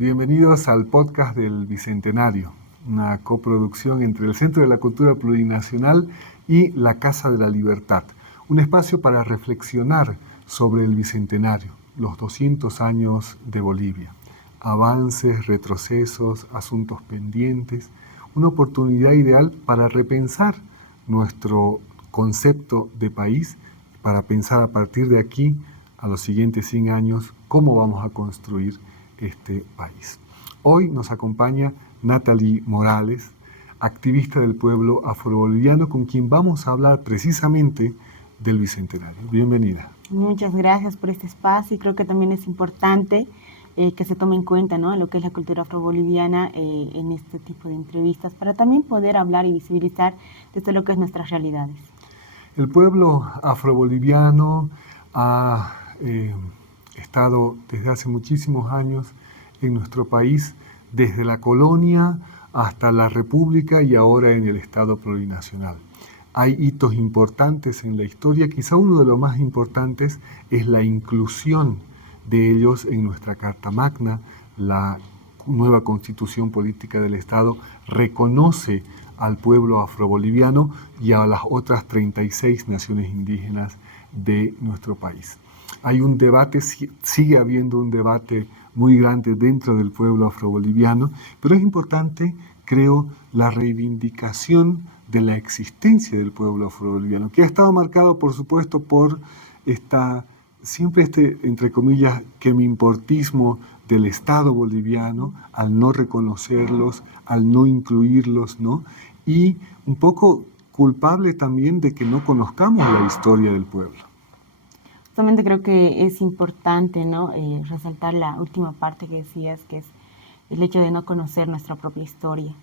Bienvenidos al podcast del Bicentenario, una coproducción entre el Centro de la Cultura Plurinacional y la Casa de la Libertad, un espacio para reflexionar sobre el Bicentenario, los 200 años de Bolivia, avances, retrocesos, asuntos pendientes, una oportunidad ideal para repensar nuestro concepto de país, para pensar a partir de aquí, a los siguientes 100 años, cómo vamos a construir este país. Hoy nos acompaña Natalie Morales, activista del pueblo afroboliviano, con quien vamos a hablar precisamente del Bicentenario. Bienvenida. Muchas gracias por este espacio y creo que también es importante que se tome en cuenta, ¿no?, lo que es la cultura afroboliviana en este tipo de entrevistas para también poder hablar y visibilizar desde lo que es nuestras realidades. El pueblo afroboliviano ha estado desde hace muchísimos años en nuestro país, desde la colonia hasta la república y ahora en el Estado plurinacional. Hay hitos importantes en la historia, quizá uno de los más importantes es la inclusión de ellos en nuestra Carta Magna. La nueva Constitución Política del Estado reconoce al pueblo afroboliviano y a las otras 36 naciones indígenas de nuestro país. Hay un debate, sigue habiendo un debate muy grande dentro del pueblo afroboliviano, pero es importante, creo, la reivindicación de la existencia del pueblo afroboliviano, que ha estado marcado, por supuesto, por siempre entre comillas, quemimportismo del Estado boliviano, al no reconocerlos, al no incluirlos, ¿no? Y un poco culpable también de que no conozcamos la historia del pueblo. Justamente creo que es importante, ¿no?, resaltar la última parte que decías, que es el hecho de no conocer nuestra propia historia.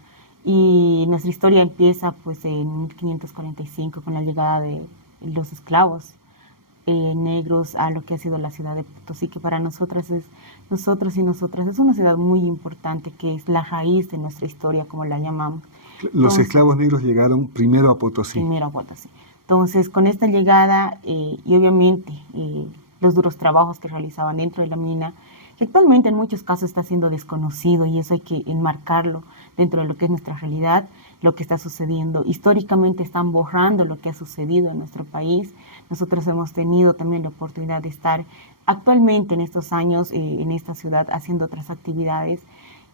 Y nuestra historia empieza pues en 1545 con la llegada de los esclavos negros a lo que ha sido la ciudad de Potosí, que para nosotros y nosotras es una ciudad muy importante, que es la raíz de nuestra historia, como la llamamos. Los esclavos negros llegaron primero a Potosí. Entonces, con esta llegada y obviamente los duros trabajos que realizaban dentro de la mina, que actualmente en muchos casos está siendo desconocido, y eso hay que enmarcarlo dentro de lo que es nuestra realidad, lo que está sucediendo. Históricamente están borrando lo que ha sucedido en nuestro país. Nosotros hemos tenido también la oportunidad de estar actualmente en estos años en esta ciudad haciendo otras actividades,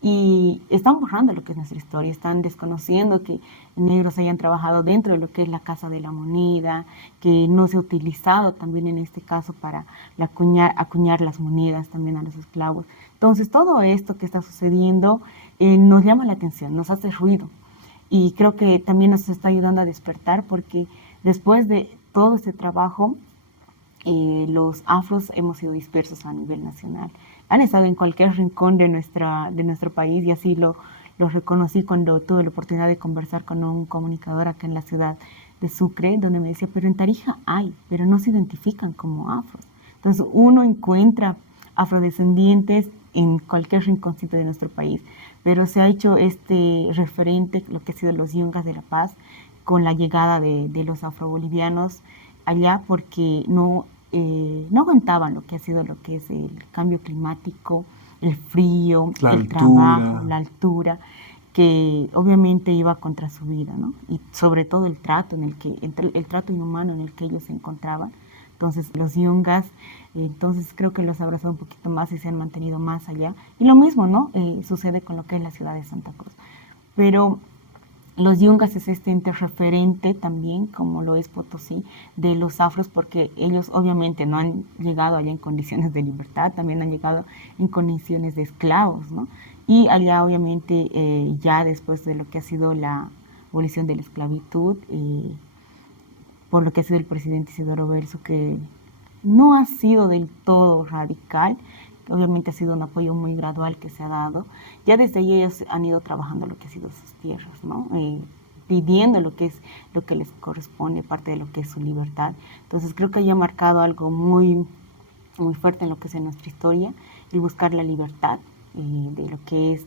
y están borrando lo que es nuestra historia, están desconociendo que negros hayan trabajado dentro de lo que es la Casa de la Moneda, que no se ha utilizado también en este caso para acuñar las monedas también a los esclavos. Entonces todo esto que está sucediendo nos llama la atención, nos hace ruido, y creo que también nos está ayudando a despertar, porque después de todo este trabajo los afros hemos sido dispersos a nivel nacional. Han estado en cualquier rincón de nuestro país, y así lo reconocí cuando tuve la oportunidad de conversar con un comunicador acá en la ciudad de Sucre, donde me decía, pero en Tarija hay, pero no se identifican como afros. Entonces uno encuentra afrodescendientes en cualquier rinconcito de nuestro país, pero se ha hecho este referente, lo que ha sido los Yungas de La Paz, con la llegada de los afrobolivianos allá, porque no aguantaban lo que ha sido lo que es el cambio climático, el frío, trabajo, la altura, que obviamente iba contra su vida, ¿no? Y sobre todo el trato inhumano en el que ellos se encontraban. Entonces los yungas, entonces creo que los ha abrazado un poquito más y se han mantenido más allá. Y lo mismo, ¿no?, sucede con lo que es la ciudad de Santa Cruz. Pero los yungas es este ente referente también, como lo es Potosí, de los afros, porque ellos obviamente no han llegado allá en condiciones de libertad, también han llegado en condiciones de esclavos, ¿no? Y allá obviamente ya después de lo que ha sido la abolición de la esclavitud, por lo que ha sido el presidente Isidoro Belzo, que no ha sido del todo radical, obviamente ha sido un apoyo muy gradual que se ha dado. Ya desde ahí ellos han ido trabajando lo que ha sido sus tierras, ¿no?, pidiendo lo que les corresponde, parte de lo que es su libertad. Entonces creo que haya marcado algo muy, muy fuerte en lo que es en nuestra historia, el buscar la libertad de lo que es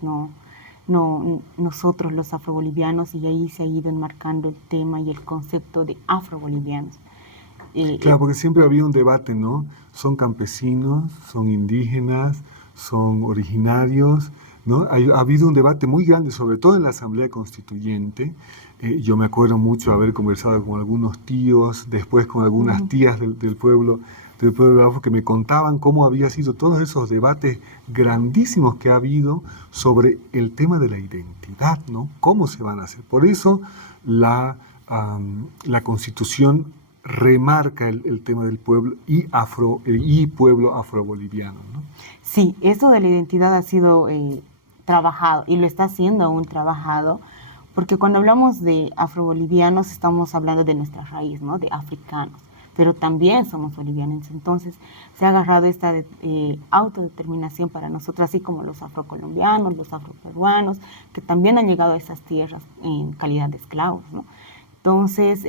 nosotros los afrobolivianos, y ahí se ha ido enmarcando el tema y el concepto de afrobolivianos. Claro, porque siempre había un debate, ¿no? Son campesinos, son indígenas, son originarios, ¿no? Ha habido un debate muy grande, sobre todo en la Asamblea Constituyente. Yo me acuerdo mucho haber conversado con algunos tíos, después con algunas tías del pueblo afro, que me contaban cómo había sido todos esos debates grandísimos que ha habido sobre el tema de la identidad, ¿no? ¿Cómo se van a hacer? Por eso la Constitución remarca el tema del pueblo y pueblo afroboliviano, ¿no? Sí, esto de la identidad ha sido trabajado y lo está haciendo aún trabajado, porque cuando hablamos de afrobolivianos estamos hablando de nuestra raíz, ¿no? De africanos, pero también somos bolivianos. Entonces se ha agarrado esta autodeterminación para nosotros, así como los afrocolombianos, los afroperuanos, que también han llegado a esas tierras en calidad de esclavos, ¿no? Entonces,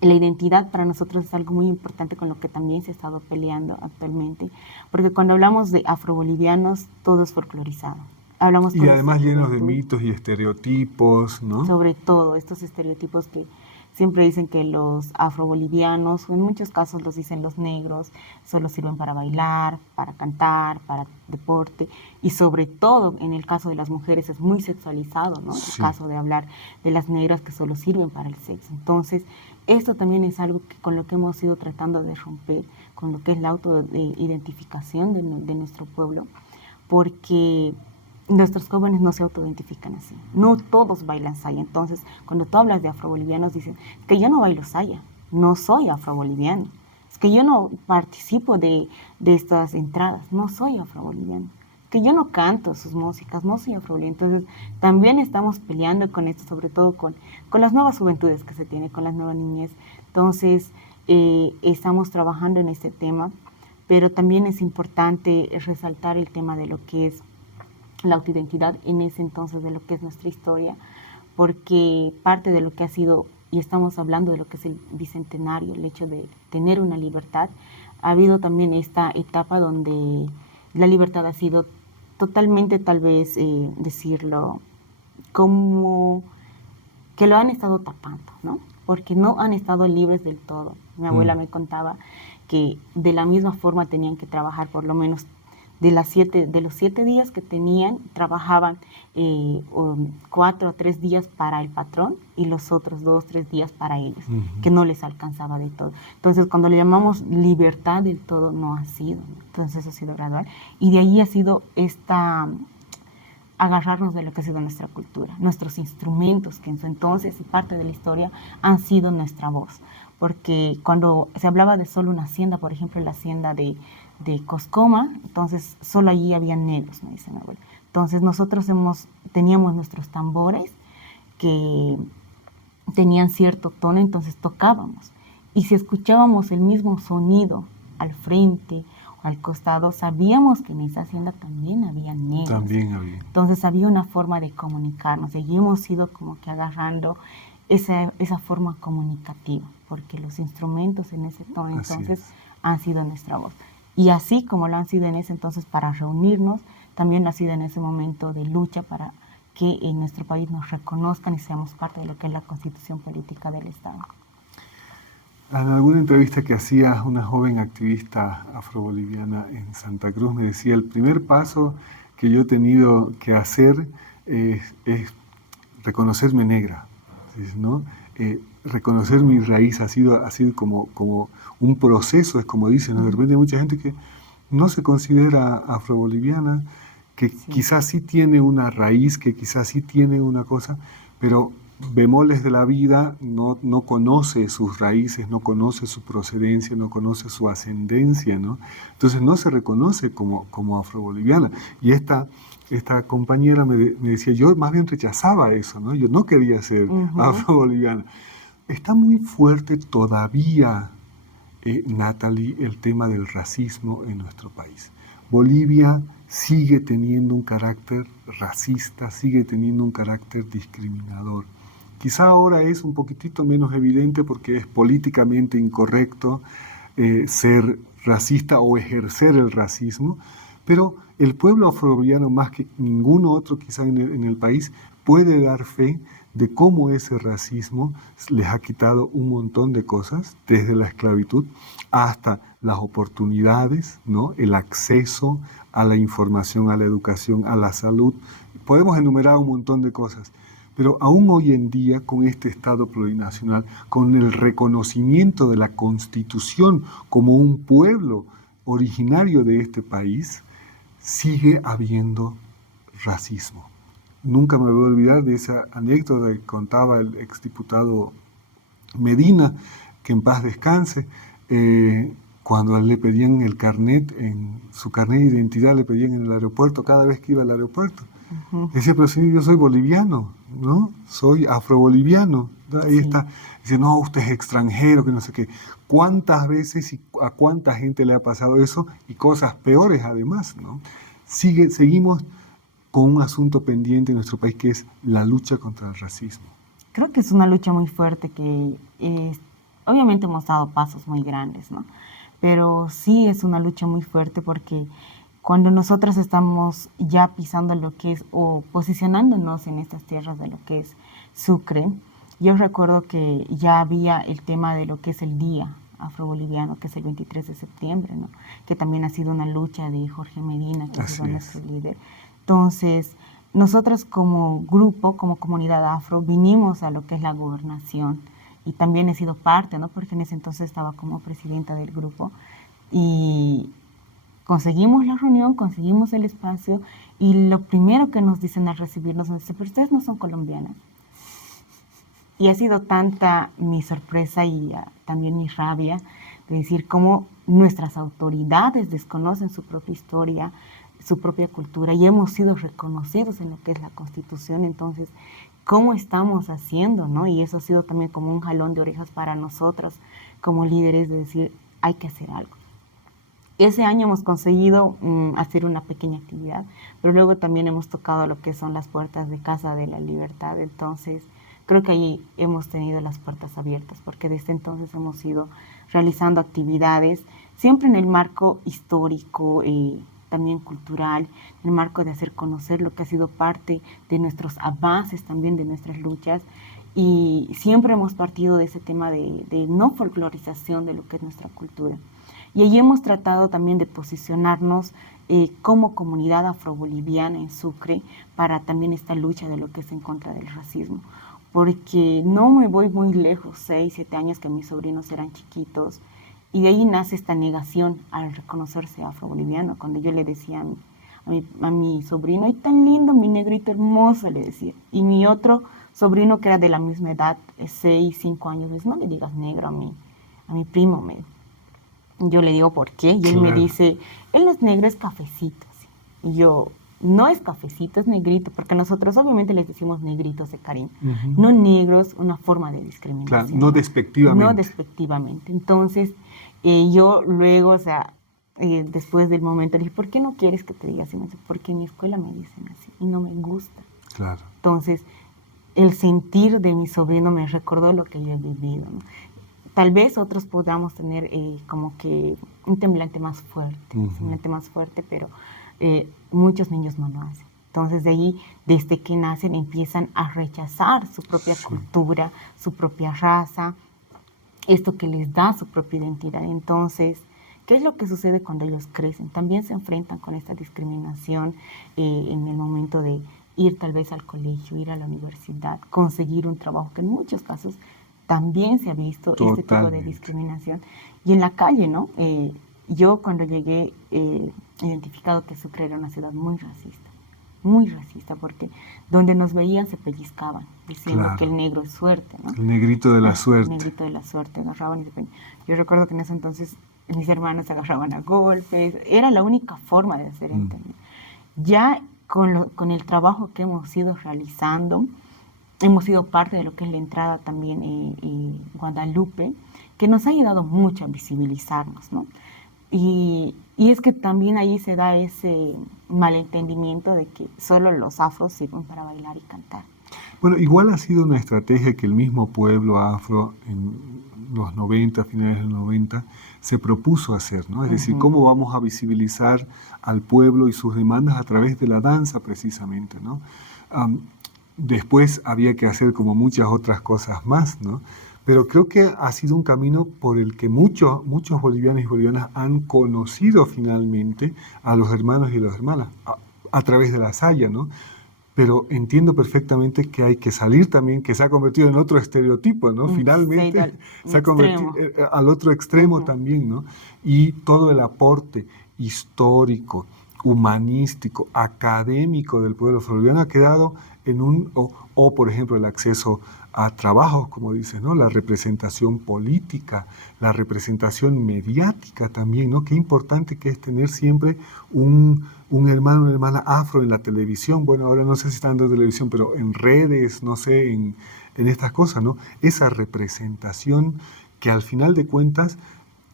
la identidad para nosotros es algo muy importante con lo que también se ha estado peleando actualmente, porque cuando hablamos de afrobolivianos, todo es folclorizado. Hablamos y además llenos de mitos y estereotipos, ¿no? Sobre todo estos estereotipos que siempre dicen que los afrobolivianos, o en muchos casos los dicen los negros, solo sirven para bailar, para cantar, para deporte, y sobre todo en el caso de las mujeres es muy sexualizado, ¿no? Sí. El caso de hablar de las negras que solo sirven para el sexo. Entonces, esto también es algo que, con lo que hemos ido tratando de romper, con lo que es la autoidentificación de nuestro pueblo, porque nuestros jóvenes no se autoidentifican así. No todos bailan saya. Entonces, cuando tú hablas de afrobolivianos, dicen que yo no bailo saya, no soy afroboliviano. Es que yo no participo de estas entradas, no soy afroboliviano. Que yo no canto sus músicas, no soy afroboliviano. Entonces, también estamos peleando con esto, sobre todo con las nuevas juventudes que se tienen, con las nuevas niñez. Entonces, estamos trabajando en este tema, pero también es importante resaltar el tema de lo que es la autoidentidad en ese entonces, de lo que es nuestra historia, porque parte de lo que ha sido, y estamos hablando de lo que es el bicentenario, el hecho de tener una libertad, ha habido también esta etapa donde la libertad ha sido totalmente, tal vez decirlo, como que lo han estado tapando, ¿no? Porque no han estado libres del todo. Mi abuela me contaba que de la misma forma tenían que trabajar por lo menos de los 7 días que tenían, trabajaban 4 o 3 días para el patrón y los otros 2 o 3 días para ellos, que no les alcanzaba de todo. Entonces, cuando le llamamos libertad del todo, no ha sido. Entonces, ha sido gradual. Y de ahí ha sido agarrarnos de lo que ha sido nuestra cultura, nuestros instrumentos, que en su entonces y parte de la historia han sido nuestra voz. Porque cuando se hablaba de solo una hacienda, por ejemplo, la hacienda de Coscoma, entonces solo allí había negros, me dice mi abuela. Entonces nosotros teníamos nuestros tambores que tenían cierto tono, entonces tocábamos. Y si escuchábamos el mismo sonido al frente o al costado, sabíamos que en esa hacienda también había negros. También había. Entonces había una forma de comunicarnos y allí hemos ido como que agarrando esa forma comunicativa, porque los instrumentos en ese tono entonces han sido nuestra voz. Y así como lo han sido en ese entonces para reunirnos, también lo ha sido en ese momento de lucha para que en nuestro país nos reconozcan y seamos parte de lo que es la constitución política del Estado. En alguna entrevista que hacía una joven activista afroboliviana en Santa Cruz me decía, el primer paso que yo he tenido que hacer es reconocerme negra, ¿no? Reconocer mi raíz ha sido como un proceso, es como dicen, ¿no? De repente hay mucha gente que no se considera afroboliviana, que quizás sí tiene una raíz, que quizás sí tiene una cosa, pero bemoles de la vida no conoce sus raíces, no conoce su procedencia, no conoce su ascendencia, ¿no? Entonces no se reconoce como afroboliviana. Y esta compañera me decía, yo más bien rechazaba eso, ¿no? Yo no quería ser afroboliviana. Está muy fuerte todavía, Natalie, el tema del racismo en nuestro país. Bolivia sigue teniendo un carácter racista, sigue teniendo un carácter discriminador. Quizá ahora es un poquitito menos evidente porque es políticamente incorrecto ser racista o ejercer el racismo, pero el pueblo afroboliviano, más que ningún otro quizá en el país, puede dar fe de cómo ese racismo les ha quitado un montón de cosas, desde la esclavitud hasta las oportunidades, ¿no? El acceso a la información, a la educación, a la salud. Podemos enumerar un montón de cosas, pero aún hoy en día, con este Estado plurinacional, con el reconocimiento de la Constitución como un pueblo originario de este país, sigue habiendo racismo. Nunca me voy a olvidar de esa anécdota que contaba el exdiputado Medina, que en paz descanse, cuando a él le pedían el carnet, en su carnet de identidad le pedían en el aeropuerto, cada vez que iba al aeropuerto. Decía, pero señor, yo soy boliviano, ¿no? Soy afroboliviano. Ahí está. Dice, no, usted es extranjero, que no sé qué. ¿Cuántas veces y a cuánta gente le ha pasado eso? Y cosas peores además, ¿no? Seguimos con un asunto pendiente en nuestro país, que es la lucha contra el racismo. Creo que es una lucha muy fuerte que obviamente hemos dado pasos muy grandes, ¿no? Pero sí es una lucha muy fuerte porque cuando nosotros estamos ya pisando lo que es o posicionándonos en estas tierras de lo que es Sucre, yo recuerdo que ya había el tema de lo que es el Día Afroboliviano, que es el 23 de septiembre, ¿no? Que también ha sido una lucha de Jorge Medina, que ha sido nuestro líder. Entonces, nosotros como grupo, como comunidad afro, vinimos a lo que es la gobernación y también he sido parte, ¿no? Porque en ese entonces estaba como presidenta del grupo y conseguimos la reunión, conseguimos el espacio y lo primero que nos dicen al recibirnos es, pero ustedes no son colombianas. Y ha sido tanta mi sorpresa y también mi rabia de decir cómo nuestras autoridades desconocen su propia historia, su propia cultura y hemos sido reconocidos en lo que es la Constitución. Entonces, ¿cómo estamos haciendo, no? Y eso ha sido también como un jalón de orejas para nosotros como líderes de decir, hay que hacer algo. Ese año hemos conseguido hacer una pequeña actividad, pero luego también hemos tocado lo que son las puertas de Casa de la Libertad. Entonces, creo que ahí hemos tenido las puertas abiertas, porque desde entonces hemos ido realizando actividades, siempre en el marco histórico, también cultural, en el marco de hacer conocer lo que ha sido parte de nuestros avances, también de nuestras luchas. Y siempre hemos partido de ese tema de no folclorización de lo que es nuestra cultura. Y allí hemos tratado también de posicionarnos como comunidad afroboliviana en Sucre para también esta lucha de lo que es en contra del racismo. Porque no me voy muy lejos, 6, 7 años que mis sobrinos eran chiquitos, y de ahí nace esta negación al reconocerse afroboliviano. Cuando yo le decía a mi sobrino, ¡ay, tan lindo, mi negrito hermoso!, le decía. Y mi otro sobrino, que era de la misma edad, 6, 5 años, le dice, no le digas negro a mi primo, me yo le digo, ¿por qué? Y él me dice, él no es negro, es cafecito. Y yo, no es cafecito, es negrito, porque nosotros obviamente les decimos negritos de cariño. No negros, una forma de discriminación. Claro, no despectivamente. No despectivamente. Entonces, yo luego, o sea, después del momento, le dije, ¿por qué no quieres que te diga así? Me dice, porque en mi escuela me dicen así y no me gusta. Claro. Entonces, el sentir de mi sobrino me recordó lo que yo he vivido, ¿no? Tal vez otros podamos tener como que un temblante más fuerte, pero muchos niños no lo hacen. Entonces de ahí, desde que nacen, empiezan a rechazar su propia cultura, su propia raza, esto que les da su propia identidad. Entonces, ¿qué es lo que sucede cuando ellos crecen? También se enfrentan con esta discriminación en el momento de ir tal vez al colegio, ir a la universidad, conseguir un trabajo, que en muchos casos también se ha visto este tipo de discriminación. Y en la calle, ¿no? Yo cuando llegué he identificado que Sucre era una ciudad muy racista, porque donde nos veían se pellizcaban, diciendo que el negro es suerte, ¿no? El negrito de la suerte. El negrito de la suerte, agarraban y se peñaban. Yo recuerdo que en ese entonces mis hermanos se agarraban a golpes, era la única forma de hacer entender. Ya con el trabajo que hemos ido realizando, hemos sido parte de lo que es la entrada también en Guadalupe, que nos ha ayudado mucho a visibilizarnos, ¿no? Y es que también ahí se da ese malentendimiento de que solo los afros sirven para bailar y cantar. Bueno, igual ha sido una estrategia que el mismo pueblo afro en los 90, finales de los 90, se propuso hacer, ¿no? Es decir, cómo vamos a visibilizar al pueblo y sus demandas a través de la danza precisamente, ¿no? Después había que hacer como muchas otras cosas más, ¿no? Pero creo que ha sido un camino por el que muchos bolivianos y bolivianas han conocido finalmente a los hermanos y las hermanas a través de la saya, ¿no? Pero entiendo perfectamente que hay que salir también, que se ha convertido en otro estereotipo, ¿no? Se ha ido Finalmente al se ha convertido extremo. al otro extremo Ujú. también, ¿no? Y todo el aporte histórico, humanístico, académico del pueblo boliviano ha quedado en por ejemplo, el acceso a trabajos, como dices, ¿no? La representación política, la representación mediática también, ¿no? Qué importante que es tener siempre un hermano, una hermana afro en la televisión. Bueno, ahora no sé si están en televisión, pero en redes, no sé, en estas cosas, ¿no? Esa representación que al final de cuentas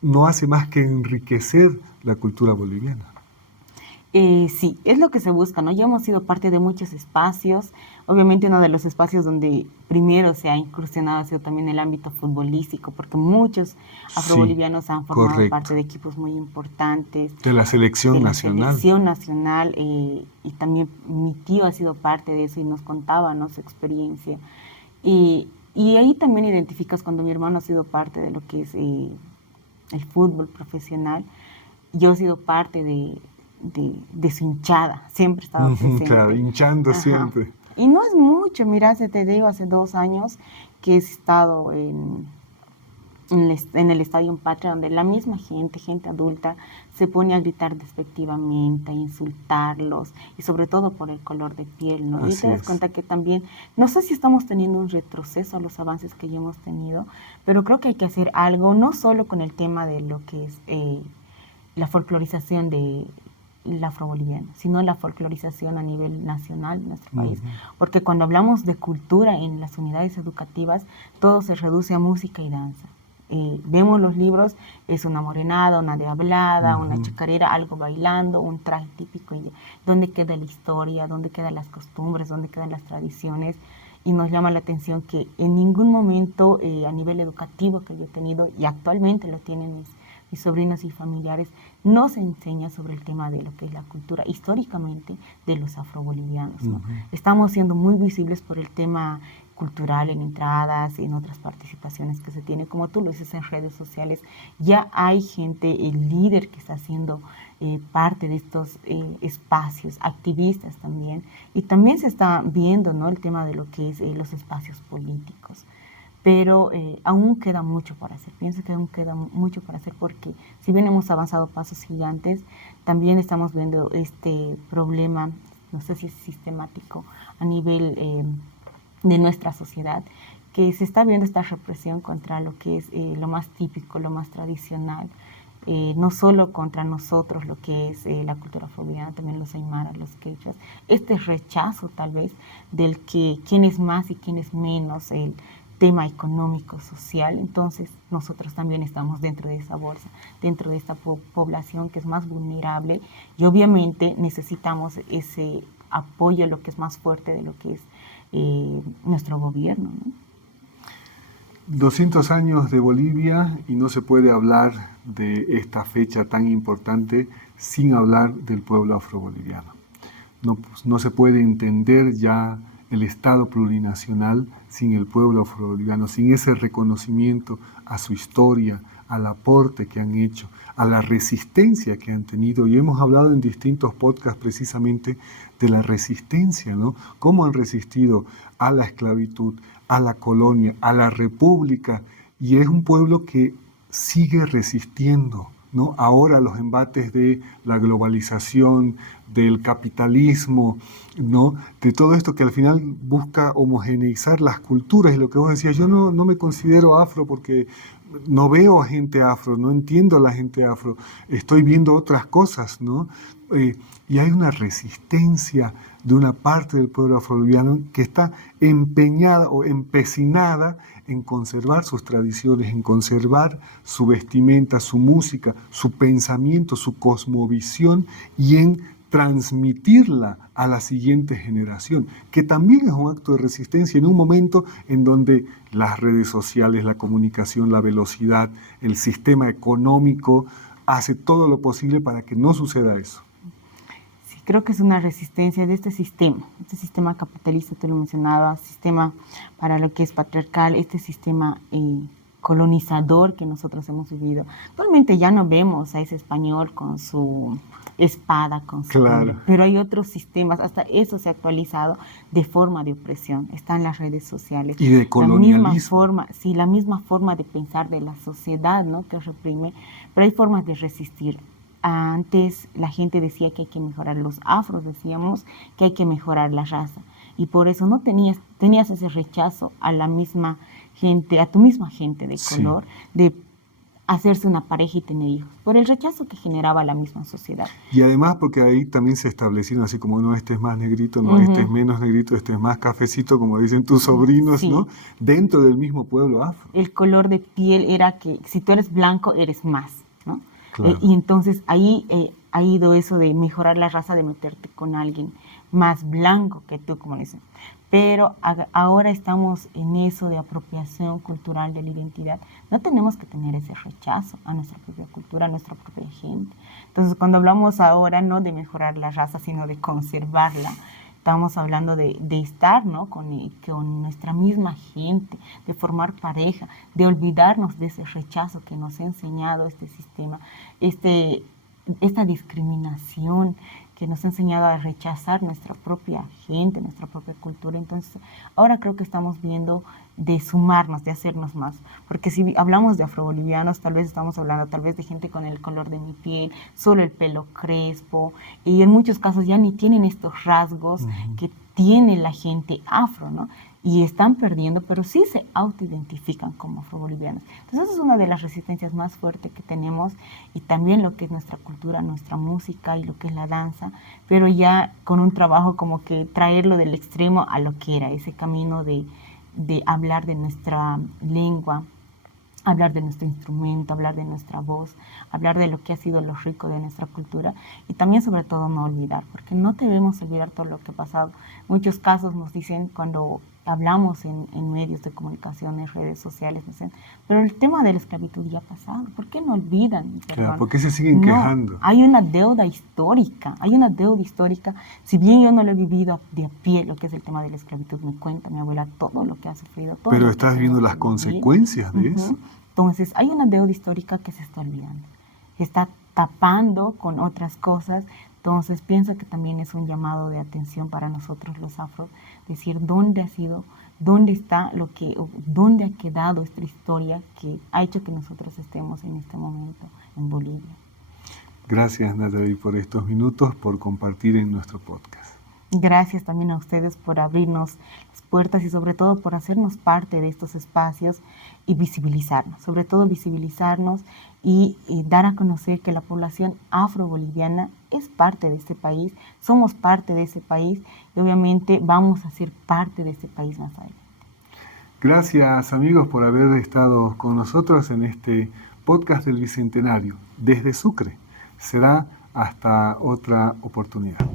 no hace más que enriquecer la cultura boliviana. Sí, es lo que se busca, ¿no? Ya hemos sido parte de muchos espacios. Obviamente uno de los espacios donde primero se ha incursionado ha sido también el ámbito futbolístico, porque muchos Sí, afrobolivianos han formado correcto. parte de equipos muy importantes De la de selección la nacional. selección nacional, y también mi tío ha sido parte de eso y nos contaba, ¿no?, su experiencia. Y ahí también identificas cuando mi hermano ha sido parte de lo que es el fútbol profesional. Yo he sido parte de su hinchada, siempre estaba Claro, presente. hinchando Ajá. siempre. Y no es mucho, mira, te digo, hace 2 años que he estado en el Estadio Patria, donde la misma gente adulta, se pone a gritar despectivamente, a insultarlos, y sobre todo por el color de piel, ¿no? Y te Así das es. cuenta que también, no sé si estamos teniendo un retroceso a los avances que ya hemos tenido, pero creo que hay que hacer algo, no solo con el tema de lo que es la folclorización de el afroboliviano, sino la folclorización a nivel nacional de nuestro país. Porque cuando hablamos de cultura en las unidades educativas, todo se reduce a música y danza. Vemos los libros, es una morenada, una diablada, una chacarera, algo bailando, un traje típico. Y ¿dónde queda la historia? ¿Dónde quedan las costumbres? ¿Dónde quedan las tradiciones? Y nos llama la atención que en ningún momento a nivel educativo que yo he tenido, y actualmente lo tienen mis sobrinos y familiares, no se enseña sobre el tema de lo que es la cultura históricamente de los afrobolivianos, ¿no? Estamos siendo muy visibles por el tema cultural en entradas, en otras participaciones que se tiene, como tú lo dices en redes sociales, ya hay gente, el líder que está haciendo parte de estos espacios, activistas también, y también se está viendo, ¿no?, el tema de lo que es los espacios políticos. Pero aún queda mucho por hacer. Pienso que aún queda mucho por hacer porque si bien hemos avanzado pasos gigantes, también estamos viendo este problema, no sé si es sistemático, a nivel de nuestra sociedad, que se está viendo esta represión contra lo que es lo más típico, lo más tradicional, no solo contra nosotros, lo que es la cultura afrooliviana, también los aymaras, los quechas, este rechazo tal vez del que quién es más y quién es menos, el tema económico, social. Entonces nosotros también estamos dentro de esa bolsa, dentro de esta población que es más vulnerable, y obviamente necesitamos ese apoyo, lo que es más fuerte de lo que es nuestro gobierno, ¿no? 200 años de Bolivia y no se puede hablar de esta fecha tan importante sin hablar del pueblo afroboliviano. No se puede entender ya el Estado plurinacional sin el pueblo afroboliviano, sin ese reconocimiento a su historia, al aporte que han hecho, a la resistencia que han tenido. Y hemos hablado en distintos podcasts precisamente de la resistencia, ¿no? Cómo han resistido a la esclavitud, a la colonia, a la república. Y es un pueblo que sigue resistiendo, ¿no? Ahora los embates de la globalización, del capitalismo, ¿no? De todo esto que al final busca homogeneizar las culturas. Y lo que vos decías, yo no me considero afro porque no veo a gente afro, no entiendo a la gente afro, estoy viendo otras cosas, ¿no? Y hay una resistencia de una parte del pueblo afroboliviano que está empeñada o empecinada en conservar sus tradiciones, en conservar su vestimenta, su música, su pensamiento, su cosmovisión, y en transmitirla a la siguiente generación, que también es un acto de resistencia en un momento en donde las redes sociales, la comunicación, la velocidad, el sistema económico hace todo lo posible para que no suceda eso. creo que es una resistencia de este sistema capitalista, te lo mencionaba, sistema para lo que es patriarcal, este sistema colonizador que nosotros hemos vivido. Actualmente ya no vemos a ese español con su espada, con su Claro. pero hay otros sistemas, hasta eso se ha actualizado de forma de opresión, están las redes sociales. Y de colonialismo. La misma forma de pensar de la sociedad, ¿no? Que reprime, pero hay formas de resistir. Antes la gente decía que hay que mejorar los afros, decíamos que hay que mejorar la raza, y por eso no tenías ese rechazo a la misma gente, a tu misma gente de color, de hacerse una pareja y tener hijos, por el rechazo que generaba la misma sociedad. Y además porque ahí también se establecieron así como, no, este es más negrito, no, este es menos negrito, este es más cafecito, como dicen tus sobrinos, ¿no? Dentro del mismo pueblo afro. El color de piel era que si tú eres blanco, eres más, ¿no? Claro. Y entonces ahí ha ido eso de mejorar la raza, de meterte con alguien más blanco que tú, como dicen. Pero ahora estamos en eso de apropiación cultural de la identidad. No tenemos que tener ese rechazo a nuestra propia cultura, a nuestra propia gente. Entonces, cuando hablamos ahora no de mejorar la raza, sino de conservarla, estamos hablando de estar, ¿no? con nuestra misma gente, de formar pareja, de olvidarnos de ese rechazo que nos ha enseñado este sistema, esta discriminación que nos ha enseñado a rechazar nuestra propia gente, nuestra propia cultura. Entonces, ahora creo que estamos viendo de sumarnos, de hacernos más. Porque si hablamos de afrobolivianos, tal vez estamos hablando de gente con el color de mi piel, solo el pelo crespo, y en muchos casos ya ni tienen estos rasgos que tiene la gente afro, ¿no? Y están perdiendo, pero sí se autoidentifican como afrobolivianos. Entonces, esa es una de las resistencias más fuertes que tenemos, y también lo que es nuestra cultura, nuestra música y lo que es la danza, pero ya con un trabajo como que traerlo del extremo a lo que era, ese camino de hablar de nuestra lengua, hablar de nuestro instrumento, hablar de nuestra voz, hablar de lo que ha sido lo rico de nuestra cultura, y también sobre todo no olvidar, porque no debemos olvidar todo lo que ha pasado. Muchos casos nos dicen cuando hablamos en medios de comunicación, en redes sociales, nos dicen, pero el tema de la esclavitud ya ha pasado, ¿por qué no olvidan? Claro, ¿por qué se siguen quejando? Hay una deuda histórica, si bien yo no lo he vivido de a pie, lo que es el tema de la esclavitud, me cuenta mi abuela todo lo que ha sufrido. Pero estás viendo las consecuencias de eso. Entonces, hay una deuda histórica que se está olvidando, se está tapando con otras cosas. Entonces, pienso que también es un llamado de atención para nosotros los afros, decir dónde ha sido, dónde está dónde ha quedado esta historia que ha hecho que nosotros estemos en este momento en Bolivia. Gracias, Natalie, por estos minutos, por compartir en nuestro podcast. Gracias también a ustedes por abrirnos las puertas y sobre todo por hacernos parte de estos espacios y visibilizarnos, sobre todo visibilizarnos y dar a conocer que la población afroboliviana es parte de este país, somos parte de ese país y obviamente vamos a ser parte de este país más adelante. Gracias, amigos, por haber estado con nosotros en este podcast del Bicentenario desde Sucre. Será hasta otra oportunidad.